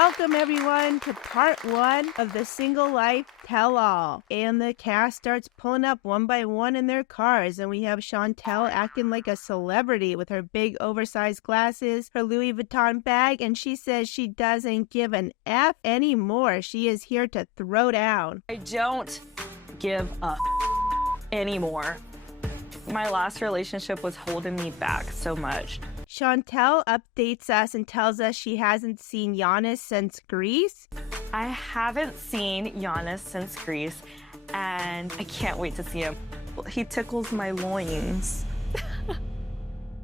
Welcome everyone to part 1 of the Single Life Tell-All. And the cast starts pulling up one by one in their cars, and we have Chantel acting like a celebrity with her big oversized glasses, her Louis Vuitton bag, and she says she doesn't give an F anymore. She is here to throw down. I don't give a anymore. My last relationship was holding me back so much. Chantel updates us and tells us she hasn't seen Giannis since Greece. I haven't seen Giannis since Greece, and I can't wait to see him. He tickles my loins.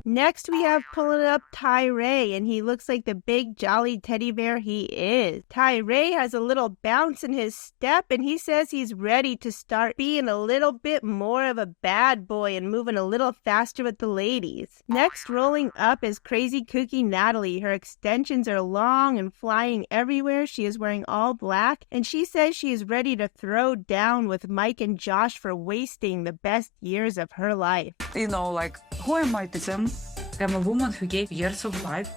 Next, we have pulling up Tyray, and he looks like the big jolly teddy bear he is. Tyray has a little bounce in his step, and he says he's ready to start being a little bit more of a bad boy and moving a little faster with the ladies. Next, rolling up is crazy kooky Natalie. Her extensions are long and flying everywhere. She is wearing all black, and she says she is ready to throw down with Mike and Josh for wasting the best years of her life. You know, like, who am I to them? I'm a woman who gave years of life.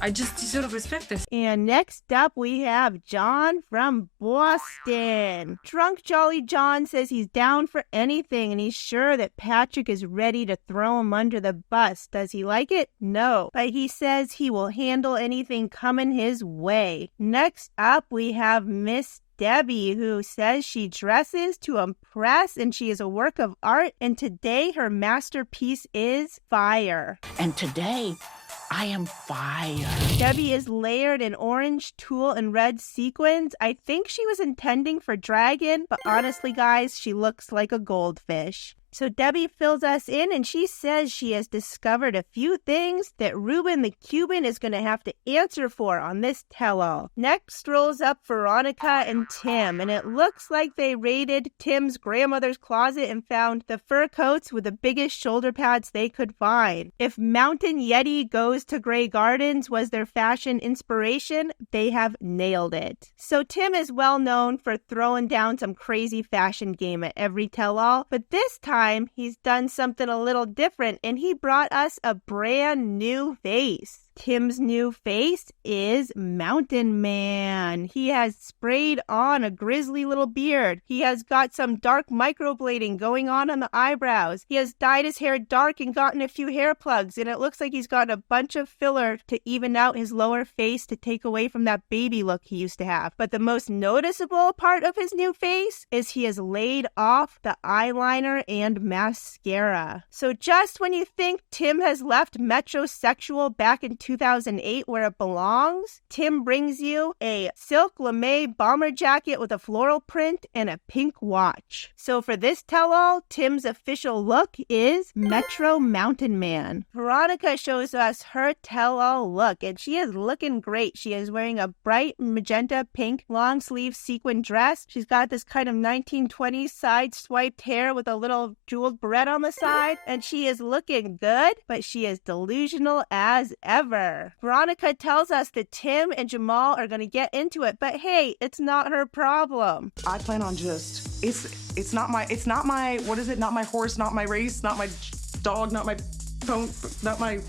I just deserve respect. And next up, we have John from Boston. Drunk Jolly John says he's down for anything, and he's sure that Patrick is ready to throw him under the bus. Does he like it? No. But he says he will handle anything coming his way. Next up, we have Miss Debbie, who says she dresses to impress and she is a work of art, and today her masterpiece is fire. And today, I am fire. Debbie is layered in orange tulle and red sequins. I think she was intending for dragon, but honestly, guys, she looks like a goldfish. So Debbie fills us in, and she says she has discovered a few things that Ruben the Cuban is going to have to answer for on this tell-all. Next rolls up Veronica and Tim, and it looks like they raided Tim's grandmother's closet and found the fur coats with the biggest shoulder pads they could find. If Mountain Yeti Goes to Grey Gardens was their fashion inspiration, they have nailed it. So Tim is well known for throwing down some crazy fashion game at every tell-all, but this time he's done something a little different, and he brought us a brand new face. Tim's new face is Mountain Man. He has sprayed on a grizzly little beard. He has got some dark microblading going on the eyebrows. He has dyed his hair dark and gotten a few hair plugs, and it looks like he's gotten a bunch of filler to even out his lower face to take away from that baby look he used to have. But the most noticeable part of his new face is he has laid off the eyeliner and mascara. So just when you think Tim has left metrosexual back in 2008 where it belongs, Tim brings you a silk lame bomber jacket with a floral print and a pink watch. So for this tell-all, Tim's official look is Metro Mountain Man. Veronica shows us her tell-all look, and she is looking great. She is wearing a bright magenta pink long sleeve sequin dress. She's got this kind of 1920s side swiped hair with a little jeweled barrette on the side, and she is looking good, but she is delusional as ever. Veronica tells us that Tim and Jamal are going to get into it, but hey, it's not her problem. I plan on just, it's not my, what is it? Not my horse, not my race, not my dog, not my pony, not my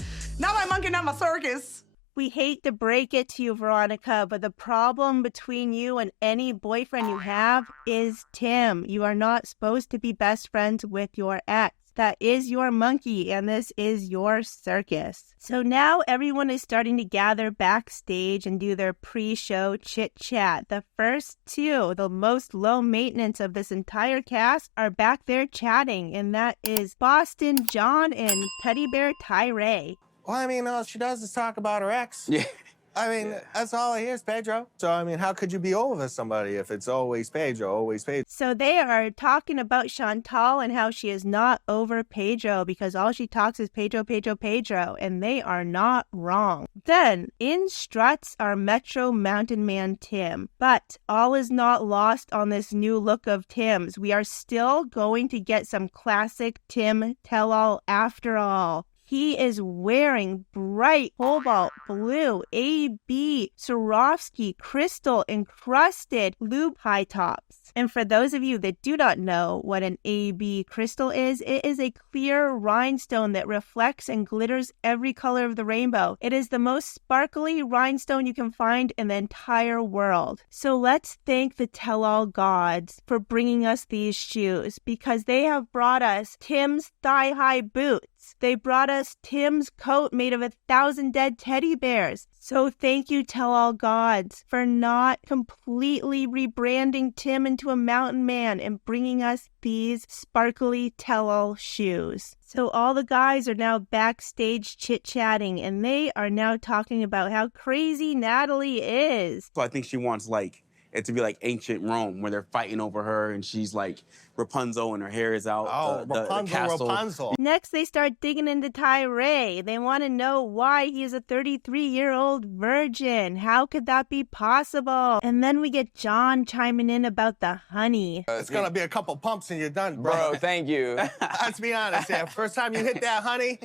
monkey, not my circus. We hate to break it to you, Veronica, but the problem between you and any boyfriend you have is Tim. You are not supposed to be best friends with your ex. That is your monkey, and this is your circus. So now everyone is starting to gather backstage and do their pre-show chit-chat. The first two, the most low maintenance of this entire cast, are back there chatting, and that is Boston John and Teddy Bear Tyray. Well, I mean, all she does is talk about her ex. Yeah. I mean, that's all I hear is Pedro. So, I mean, how could you be over somebody if it's always Pedro, always Pedro? So they are talking about Chantal and how she is not over Pedro because all she talks is Pedro, Pedro, Pedro, and they are not wrong. Then, in struts our Metro Mountain Man Tim. But all is not lost on this new look of Tim's. We are still going to get some classic Tim tell-all after all. He is wearing bright cobalt blue AB Swarovski crystal encrusted lube high tops. And for those of you that do not know what an AB crystal is, it is a clear rhinestone that reflects and glitters every color of the rainbow. It is the most sparkly rhinestone you can find in the entire world. So let's thank the tell-all gods for bringing us these shoes, because they have brought us Tim's thigh-high boots. They brought us Tim's coat made of 1,000 dead teddy bears. So thank you, tell-all gods, for not completely rebranding Tim into a mountain man and bringing us these sparkly tell-all shoes. So all the guys are now backstage chit-chatting, and they are now talking about how crazy Natalie is. So I think she wants, like, it to be like ancient Rome, where they're fighting over her, and she's like Rapunzel, and her hair is out. Oh, Rapunzel. Next, they start digging into Tyray. They want to know why he is a 33-year-old virgin. How could that be possible? And then we get John chiming in about the honey. It's gonna be a couple pumps and you're done, bro. Bro, thank you. Let's be honest, yeah. First time you hit that honey.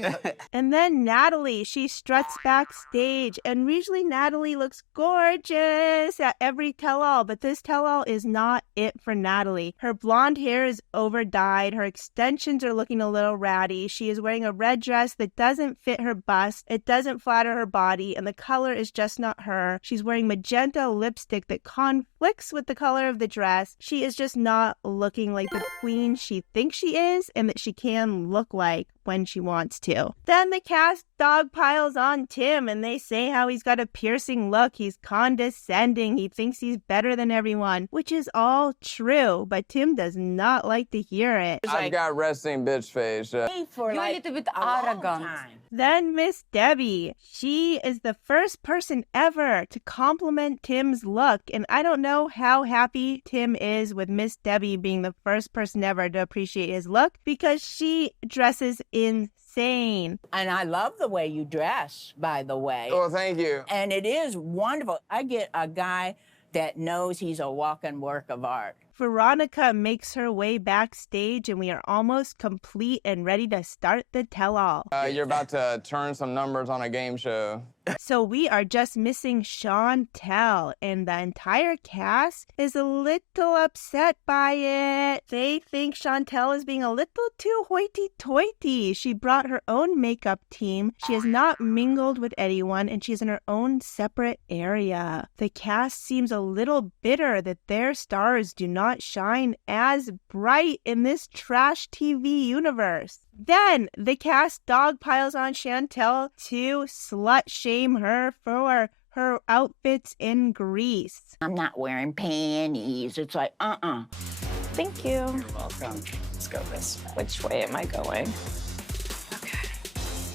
And then Natalie, she struts backstage, and usually Natalie looks gorgeous at every tell-all, but this tell-all is not it for Natalie. Her blonde hair is over-dyed, her extensions are looking a little ratty, she is wearing a red dress that doesn't fit her bust, it doesn't flatter her body, and the color is just not her. She's wearing magenta lipstick that conflicts with the color of the dress. She is just not looking like the queen she thinks she is and that she can look like when she wants to. Then the cast dog piles on Tim, and they say how he's got a piercing look, he's condescending, he thinks he's better than everyone, which is all true, but Tim does not like to hear it. I've got resting bitch face. For You're a little bit arrogant. Then Miss Debbie, she is the first person ever to compliment Tim's look, and I don't know how happy Tim is with Miss Debbie being the first person ever to appreciate his look, because she dresses insane. And I love the way you dress, by the way. Oh, thank you. And it is wonderful. I get a guy that knows he's a walking work of art. Veronica makes her way backstage, and we are almost complete and ready to start the tell-all. You're about to turn some numbers on a game show. So we are just missing Chantel, and the entire cast is a little upset by it. They think Chantel is being a little too hoity-toity. She brought her own makeup team. She has not mingled with anyone, and she's in her own separate area. The cast seems a little bitter that their stars do not shine as bright in this trash TV universe. Then the cast dog piles on Chantel to slut shame her for her outfits in Greece. I'm not wearing panties. It's like, Thank you. You're welcome. Let's go this way. Which way am I going?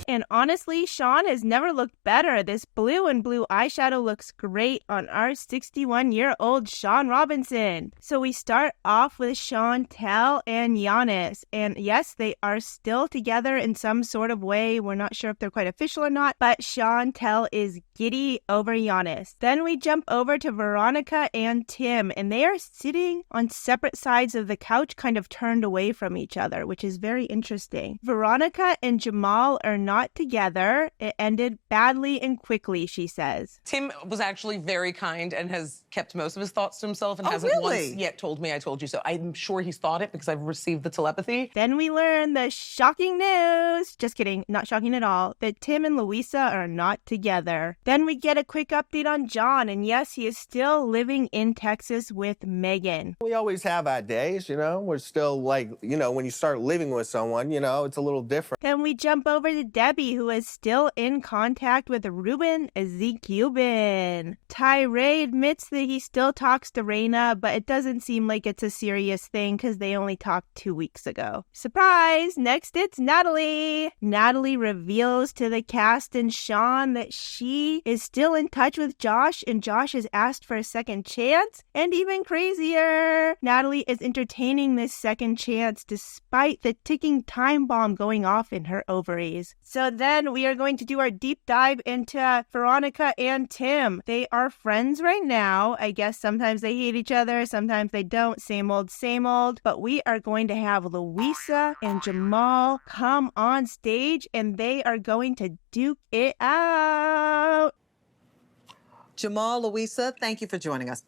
And honestly, Sean has never looked better. This blue and blue eyeshadow looks great on our 61-year-old Sean Robinson. So we start off with Chantel and Giannis. And yes, they are still together in some sort of way. We're not sure if they're quite official or not, but Chantel is giddy over Giannis. Then we jump over to Veronica and Tim, and they are sitting on separate sides of the couch, kind of turned away from each other, which is very interesting. Veronica and Jamal are not together. It ended badly and quickly, she says. Tim was actually very kind and has kept most of his thoughts to himself and Oh, hasn't really? once yet told me I told you so. I'm sure he's thought it because I've received the telepathy. Then we learn the shocking news, just kidding, not shocking at all, that Tim and Louisa are not together. Then we get a quick update on John, and yes, he is still living in Texas with Megan. We always have our days, you know. We're still like, you know, when you start living with someone, you know, it's a little different. Then we jump over to Debbie, who is still in contact with Ruben Ezekubin. Tyray admits that he still talks to Raina, but it doesn't seem like it's a serious thing because they only talked 2 weeks ago. Surprise! Next, it's Natalie. Natalie reveals to the cast and Sean that she is still in touch with Josh, and Josh has asked for a second chance. And even crazier, Natalie is entertaining this second chance despite the ticking time bomb going off in her ovaries. So then we are going to do our deep dive into Veronica and Tim. They are friends right now. I guess sometimes they hate each other, sometimes they don't. Same old. But we are going to have Louisa and Jamal come on stage, and they are going to duke it out. Jamal, Louisa, thank you for joining us.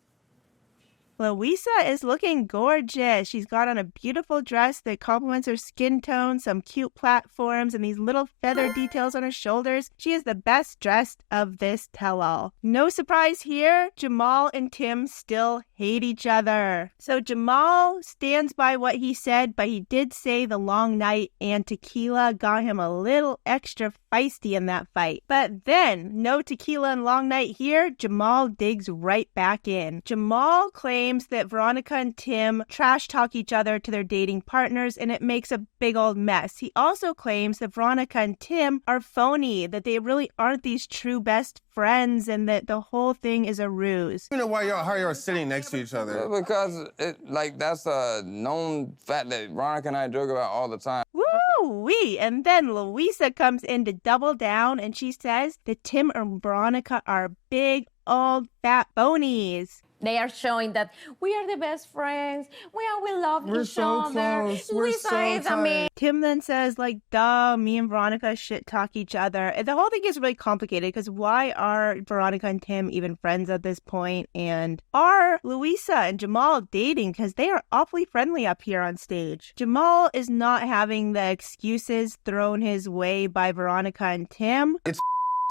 Louisa is looking gorgeous. She's got on a beautiful dress that complements her skin tone, some cute platforms, and these little feather details on her shoulders. She is the best dressed of this tell-all. No surprise here, Jamal and Tim still hate each other. So Jamal stands by what he said, but he did say the long night and tequila got him a little extra feisty in that fight. But then, no tequila and long night here, Jamal digs right back in. Jamal claims that Veronica and Tim trash talk each other to their dating partners and it makes a big old mess. He also claims that Veronica and Tim are phony, that they really aren't these true best friends and that the whole thing is a ruse. You know why how y'all sitting next to each other? Because that's a known fact that Veronica and I joke about all the time. Woo-wee! And then Louisa comes in to double down and she says that Tim and Veronica are big old fat bonies. They are showing that we are the best friends. We love each other. Louisa is amazing. Tim then says, like, duh, me and Veronica shit talk each other. And the whole thing is really complicated because why are Veronica and Tim even friends at this point? And are Louisa and Jamal dating? Because they are awfully friendly up here on stage. Jamal is not having the excuses thrown his way by Veronica and Tim. It's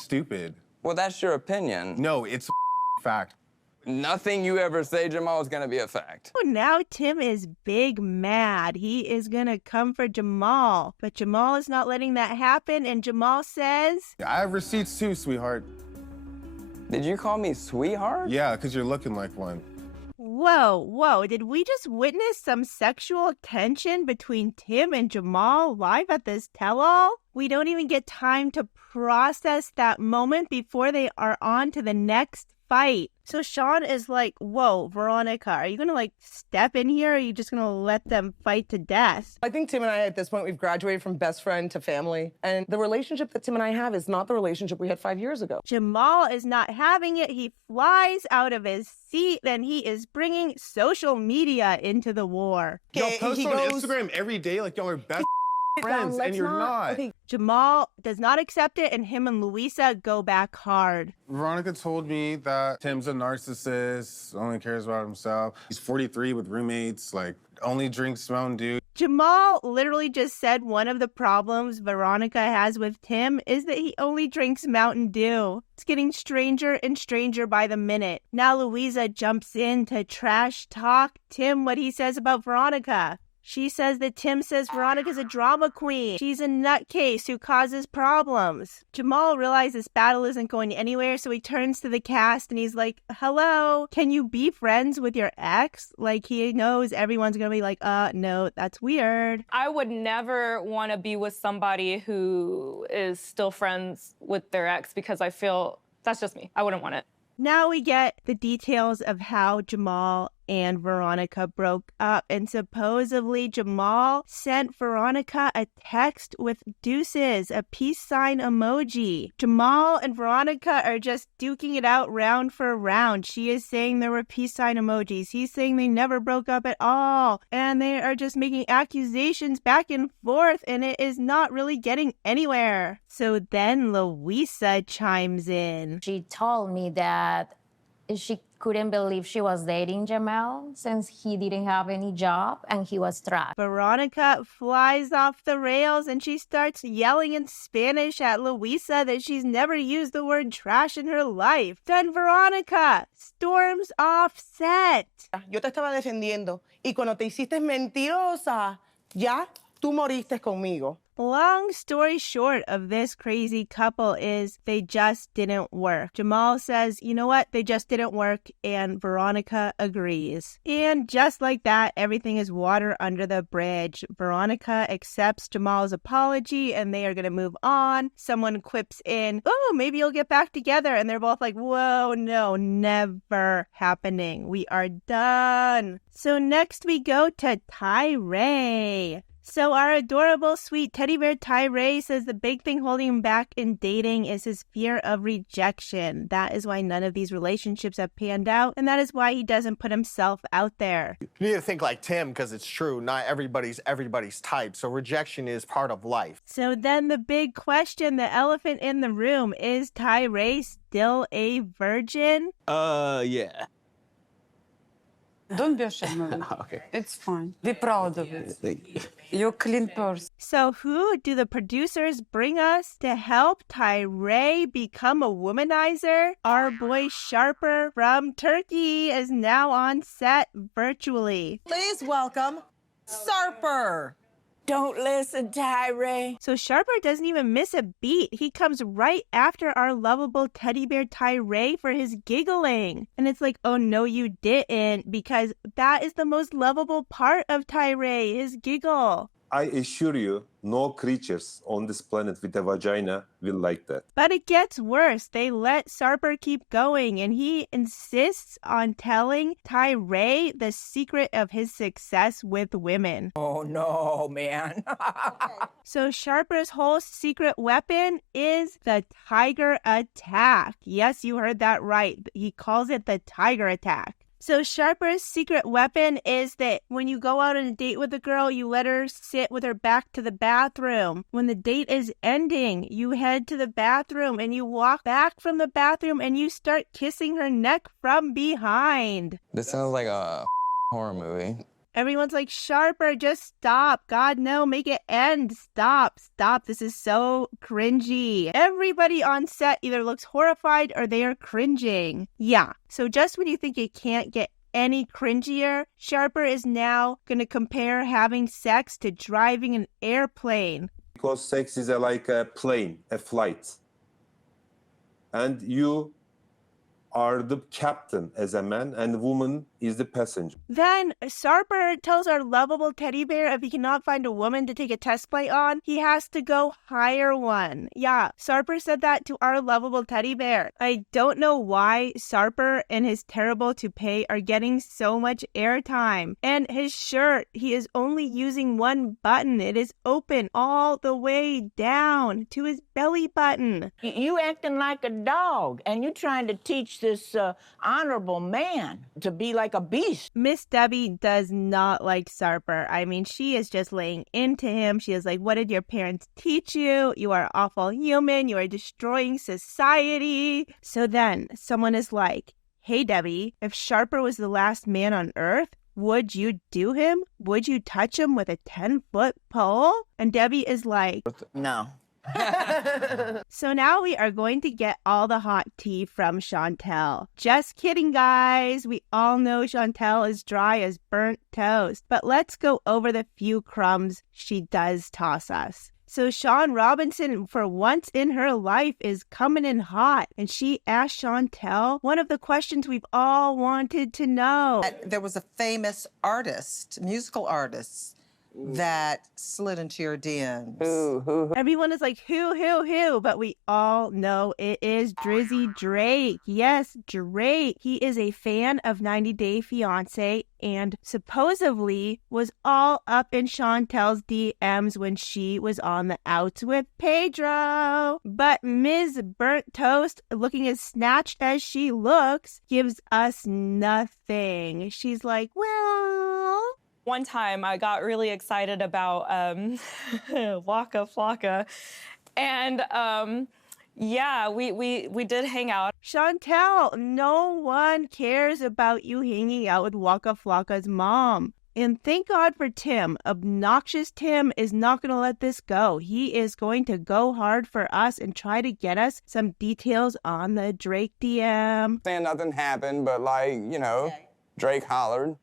stupid. Well, that's your opinion. No, it's fact. Nothing you ever say, Jamal, is going to be a fact. Oh, now Tim is big mad. He is going to come for Jamal. But Jamal is not letting that happen. And Jamal says, I have receipts too, sweetheart. Did you call me sweetheart? Yeah, because you're looking like one. Whoa, did we just witness some sexual tension between Tim and Jamal live at this tell-all? We don't even get time to process that moment before they are on to the next fight. So Sean is like, whoa, Veronica, are you gonna step in here or are you just gonna let them fight to death? I think Tim and I, at this point, we've graduated from best friend to family. And the relationship that Tim and I have is not the relationship we had 5 years ago. Jamal is not having it. He flies out of his seat and he is bringing social media into the war. Y'all post on Instagram every day like y'all are best friends and you're not. Okay. Jamal does not accept it and him and Louisa go back hard. Veronica told me that Tim's a narcissist, only cares about himself. He's 43 with roommates, only drinks Mountain Dew. Jamal literally just said one of the problems Veronica has with Tim is that he only drinks Mountain Dew. It's getting stranger and stranger by the minute. Now Louisa jumps in to trash talk Tim what he says about Veronica. She says that Tim says Veronica's a drama queen. She's a nutcase who causes problems. Jamal realizes this battle isn't going anywhere, so he turns to the cast and he's like, hello, can you be friends with your ex? He knows everyone's gonna be like, no, that's weird. I would never want to be with somebody who is still friends with their ex because I feel that's just me. I wouldn't want it. Now we get the details of how Jamal and Veronica broke up, and supposedly Jamal sent Veronica a text with deuces, a peace sign emoji. Jamal and Veronica are just duking it out round for round. She is saying there were peace sign emojis. He's saying they never broke up at all, and they are just making accusations back and forth, and it is not really getting anywhere. So then Louisa chimes in. She told me that she couldn't believe she was dating Jamal since he didn't have any job and he was trapped. Veronica flies off the rails and she starts yelling in Spanish at Louisa that she's never used the word trash in her life. Then Veronica storms off set. Yo te estaba defendiendo y cuando te hiciste mentirosa, ya tú moriste conmigo. Long story short of this crazy couple is they just didn't work. Jamal says, you know what? They just didn't work, and Veronica agrees. And just like that, everything is water under the bridge. Veronica accepts Jamal's apology, and they are going to move on. Someone quips in, oh, maybe you'll get back together. And they're both like, whoa, no, never happening. We are done. So next we go to Tyray. So our adorable, sweet teddy bear Tyray says the big thing holding him back in dating is his fear of rejection. That is why none of these relationships have panned out, and that is why he doesn't put himself out there. You need to think like Tim, because it's true. Not everybody's type, so rejection is part of life. So then the big question, the elephant in the room, is Tyray still a virgin? Yeah. Don't be ashamed of it. Okay. It's fine. Be proud of it. Thank you. You're a clean person. So who do the producers bring us to help Tyray become a womanizer? Our boy Sharper from Turkey is now on set virtually. Please welcome Sharper. Don't listen, Tyray. So Sharper doesn't even miss a beat. He comes right after our lovable teddy bear Tyray for his giggling. And it's like, oh no, you didn't, because that is the most lovable part of Tyray, his giggle. I assure you, no creatures on this planet with a vagina will like that. But it gets worse. They let Sharper keep going, and he insists on telling Tyray the secret of his success with women. Oh, no, man. So Sharper's whole secret weapon is the tiger attack. Yes, you heard that right. He calls it the tiger attack. So Sharper's secret weapon is that when you go out on a date with a girl, you let her sit with her back to the bathroom. When the date is ending, you head to the bathroom and you walk back from the bathroom and you start kissing her neck from behind. This sounds like a horror movie. Everyone's like, Sharper, just stop. God, no, make it end. Stop. This is so cringy. Everybody on set either looks horrified or they are cringing. Yeah, so just when you think it can't get any cringier, Sharper is now going to compare having sex to driving an airplane. Because sex is like a plane, a flight. And you are the captain as a man, and the woman is the passenger. Then Sharper tells our lovable teddy bear if he cannot find a woman to take a test flight on, he has to go hire one. Yeah, Sharper said that to our lovable teddy bear. I don't know why Sharper and his terrible toupee are getting so much airtime. And his shirt, he is only using one button. It is open all the way down to his belly button. You acting like a dog, and you trying to teach this honorable man to be like a beast. Miss Debbie does not like Sharper. I mean, she is just laying into him. She is like, what did your parents teach you? You are an awful human. You are destroying society. So then someone is like, hey, Debbie, if Sharper was the last man on earth, would you do him? Would you touch him with a 10-foot pole? And Debbie is like, no. So now we are going to get all the hot tea from Chantel. Just kidding, guys. We all know Chantel is dry as burnt toast. But let's go over the few crumbs she does toss us. So Sean Robinson, for once in her life, is coming in hot. And she asked Chantel one of the questions we've all wanted to know. There was a famous artist, musical artist, that slid into your DMs. Who? Everyone is like, who? But we all know it is Drizzy Drake. Yes, Drake. He is a fan of 90 Day Fiancé and supposedly was all up in Chantel's DMs when she was on the outs with Pedro. But Ms. Burnt Toast, looking as snatched as she looks, gives us nothing. She's like, well... One time I got really excited about Waka Flocka. And yeah, we did hang out. Chantel, no one cares about you hanging out with Waka Flocka's mom. And thank God for Tim. Obnoxious Tim is not going to let this go. He is going to go hard for us and try to get us some details on the Drake DM. Saying nothing happened, but like, you know, Drake hollered.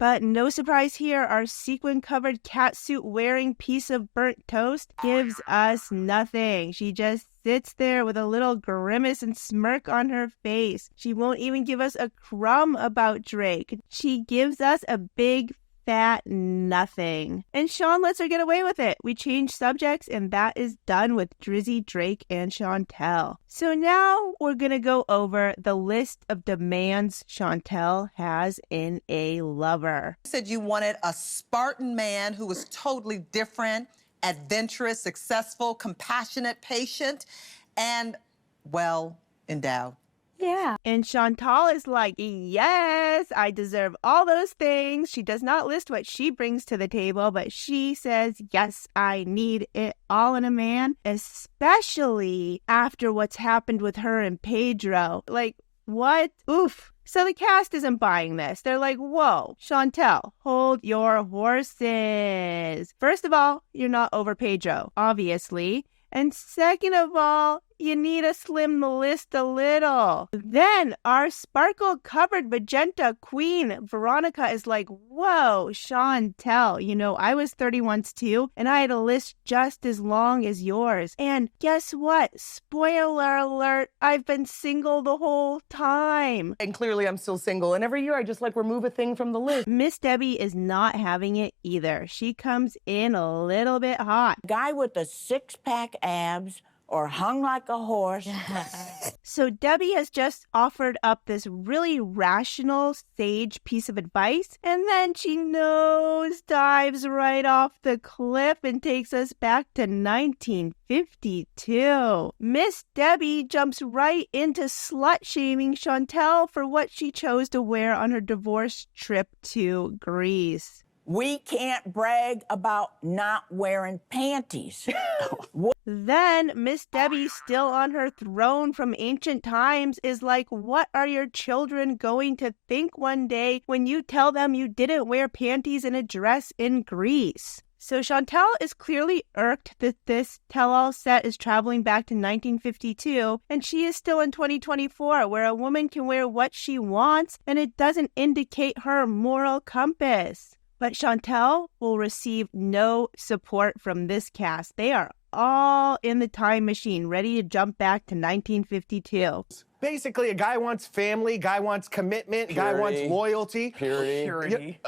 But no surprise here, our sequin-covered catsuit-wearing piece of burnt toast gives us nothing. She just sits there with a little grimace and smirk on her face. She won't even give us a crumb about Drake. She gives us a big fat nothing. And Sean lets her get away with it. We change subjects, and that is done with Drizzy Drake and Chantel. So now we're gonna go over the list of demands Chantel has in a lover. You said you wanted a Spartan man who was totally different, adventurous, successful, compassionate, patient, and well endowed. Yeah. And Chantal is like, yes, I deserve all those things. She does not list what she brings to the table, but she says, yes, I need it all in a man, especially after what's happened with her and Pedro. Like, what? Oof. So the cast isn't buying this. They're like, whoa, Chantel, hold your horses. First of all, you're not over Pedro, obviously. And second of all, you need to slim the list a little. Then our sparkle-covered magenta queen, Veronica, is like, whoa, Chantel, you know, I was 30 once too, and I had a list just as long as yours. And guess what? Spoiler alert, I've been single the whole time. And clearly I'm still single. And every year I just like remove a thing from the list. Miss Debbie is not having it either. She comes in a little bit hot. Guy with the six-pack abs or hung like a horse. So Debbie has just offered up this really rational, sage piece of advice, and then she dives right off the cliff and takes us back to 1952. Miss Debbie jumps right into slut-shaming Chantel for what she chose to wear on her divorce trip to Greece. We can't brag about not wearing panties. Then Miss Debbie, still on her throne from ancient times, is like, what are your children going to think one day when you tell them you didn't wear panties in a dress in Greece? So Chantel is clearly irked that this tell-all set is traveling back to 1952, and she is still in 2024, where a woman can wear what she wants, and it doesn't indicate her moral compass. But Chantel will receive no support from this cast. They are all in the time machine, ready to jump back to 1952. Basically, a guy wants family, guy wants commitment, guy wants loyalty. Purity.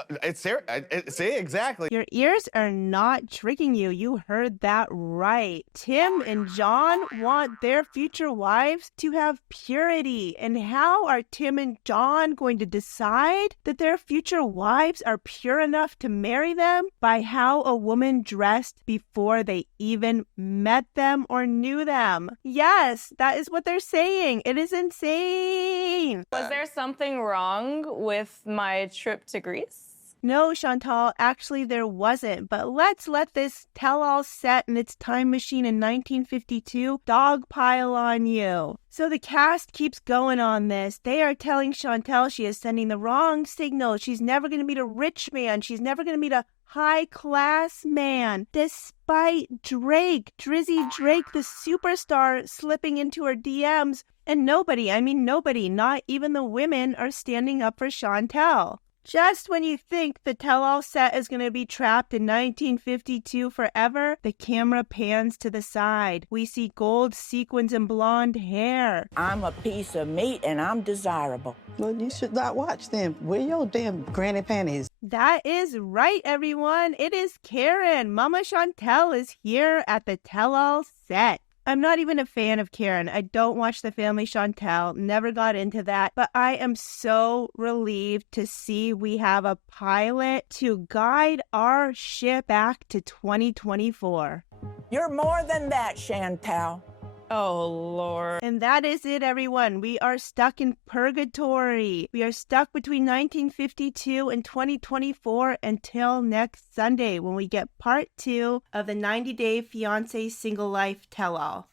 See, exactly. Your ears are not tricking you. You heard that right. Tim and John want their future wives to have purity. And how are Tim and John going to decide that their future wives are pure enough to marry them? By how a woman dressed before they even met them or knew them. Yes, that is what they're saying. It is insane. Was there something wrong with my trip to Greece? No, Chantal, actually there wasn't. But let's let this tell-all set in its time machine in 1952 dogpile on you. So the cast keeps going on this. They are telling Chantel she is sending the wrong signal. She's never going to meet a rich man. She's never going to meet a high-class man, despite Drizzy Drake, the superstar, slipping into her DMs. And nobody, not even the women, are standing up for Chantel. Just when you think the tell-all set is going to be trapped in 1952 forever, the camera pans to the side. We see gold sequins and blonde hair. I'm a piece of meat and I'm desirable. Well, you should not watch them. Wear your damn granny panties. That is right, everyone. It is Karen. Mama Chantel is here at the tell-all set. I'm not even a fan of Karen. I don't watch The Family Chantel, never got into that, but I am so relieved to see we have a pilot to guide our ship back to 2024. You're more than that, Chantel. Oh, Lord. And that is it, everyone. We are stuck in purgatory. We are stuck between 1952 and 2024 until next Sunday when we get part 2 of the 90 Day Fiancé Single Life Tell-All.